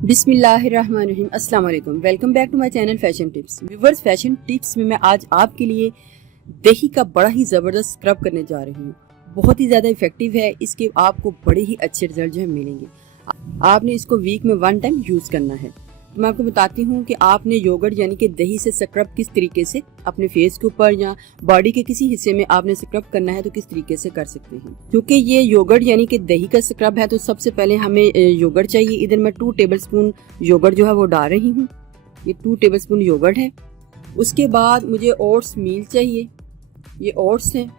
बिस्मिल्लाहिर्रहमानिर्रहीम। अस्सलाम वालेकुम। Welcome back to my channel fashion tips. Viewers, fashion tips में मैं आज आपके लिए दही का बड़ा ही ज़बरदस्त स्क्रब करने जा रही हूँ। बहुत ही ज़्यादा इफेक्टिव है, इसके आपको बड़े ही अच्छे रिजल्ट जो है मिलेंगे। आपने इसको वीक में 1 टाइम यूज़ करना है। तो मैं आपको बताती हूँ कि आपने योगर्ट यानी कि दही से स्क्रब किस तरीके से अपने फेस के ऊपर या बॉडी के किसी हिस्से में आपने स्क्रब करना है तो किस तरीके से कर सकते हैं। क्योंकि ये योगर्ट यानी कि दही का स्क्रब है तो सबसे पहले हमें योगर्ट चाहिए। इधर मैं 2 टेबलस्पून योगर्ट जो है वो डाल रही हूँ। ये 2 टेबलस्पून योगर्ट है। उसके बाद मुझे ओट्स मील चाहिए। ये ओट्स हैं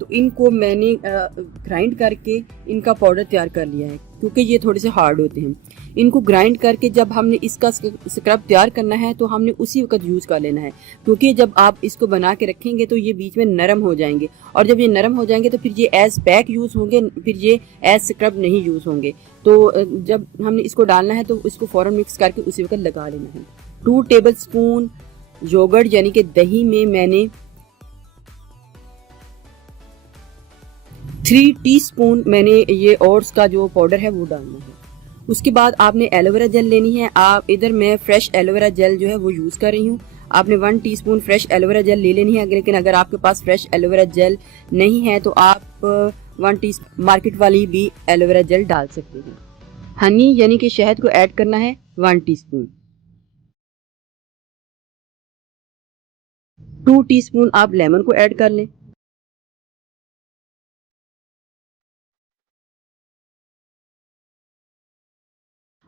तो इनको मैंने ग्राइंड करके इनका पाउडर तैयार कर लिया है, क्योंकि ये थोड़े से हार्ड होते हैं। इनको ग्राइंड करके जब हमने इसका स्क्रब तैयार करना है तो हमने उसी वक्त यूज़ कर लेना है, क्योंकि जब आप इसको बना के रखेंगे तो ये बीच में नरम हो जाएंगे, और जब ये नरम हो जाएंगे तो फिर ये एज पैक यूज़ होंगे, फिर ये एज स्क्रब नहीं यूज़ होंगे। तो जब हमने इसको डालना है तो इसको फ़ौरन मिक्स करके उसी वक्त लगा लेना है। 2 टेबलस्पून योगर्ट यानी कि दही में मैंने 3 टीस्पून मैंने ये ओट्स का जो पाउडर है वो डालना है। उसके बाद आपने एलोवेरा जेल लेनी है। आप इधर मैं फ्रेश एलोवेरा जेल जो है वो यूज़ कर रही हूँ। आपने 1 टीस्पून फ्रेश एलोवेरा जेल ले लेनी है, लेकिन अगर आपके पास फ्रेश एलोवेरा जेल नहीं है तो आप 1 टीस्पून मार्केट वाली भी एलोवेरा जेल डाल सकते हैं। हनी यानी कि शहद को ऐड करना है 1 टीस्पून। 2 टीस्पून आप लेमन को ऐड कर लें।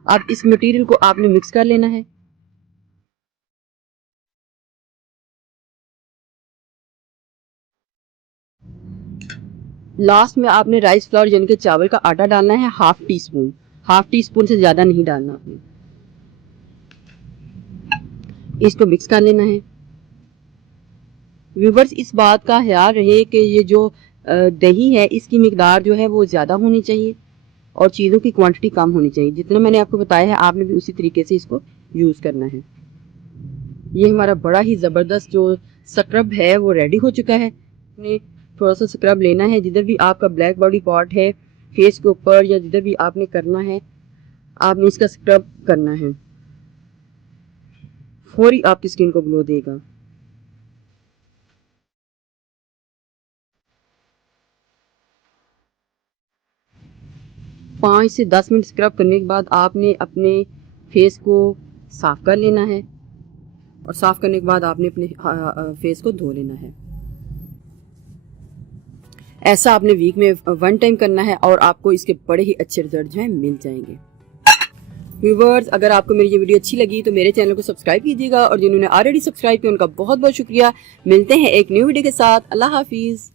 अब इस मटेरियल को आपने मिक्स कर लेना है। लास्ट में आपने राइस फ्लोर यानी कि चावल का आटा डालना है 1/2 टीस्पून। 1/2 टीस्पून से ज़्यादा नहीं डालना आपने। इसको मिक्स कर लेना है। व्यूवर्स, इस बात का ख्याल रहे कि ये जो दही है इसकी मिकदार जो है वो ज़्यादा होनी चाहिए और चीज़ों की क्वांटिटी कम होनी चाहिए। जितना मैंने आपको बताया है आपने भी उसी तरीके से इसको यूज़ करना है। ये हमारा बड़ा ही ज़बरदस्त जो स्क्रब है वो रेडी हो चुका है। थोड़ा सा स्क्रब लेना है जिधर भी आपका ब्लैक बॉडी पॉट है फेस के ऊपर या जिधर भी आपने करना है, आपने इसका स्क्रब करना है। फौरी आपकी स्किन को ग्लो देगा। 5 से 10 मिनट स्क्रब करने के बाद आपने अपने फेस को साफ कर लेना है, और साफ करने के बाद आपने अपने फेस को धो लेना है। ऐसा आपने वीक में 1 टाइम करना है और आपको इसके बड़े ही अच्छे रिजल्ट जो है मिल जाएंगे। व्यूवर्स, अगर आपको मेरी ये वीडियो अच्छी लगी तो मेरे चैनल को सब्सक्राइब कीजिएगा, और जिन्होंने ऑलरेडी सब्सक्राइब किया उनका बहुत बहुत शुक्रिया। मिलते हैं एक न्यू वीडियो के साथ। अल्लाह हाफिज़।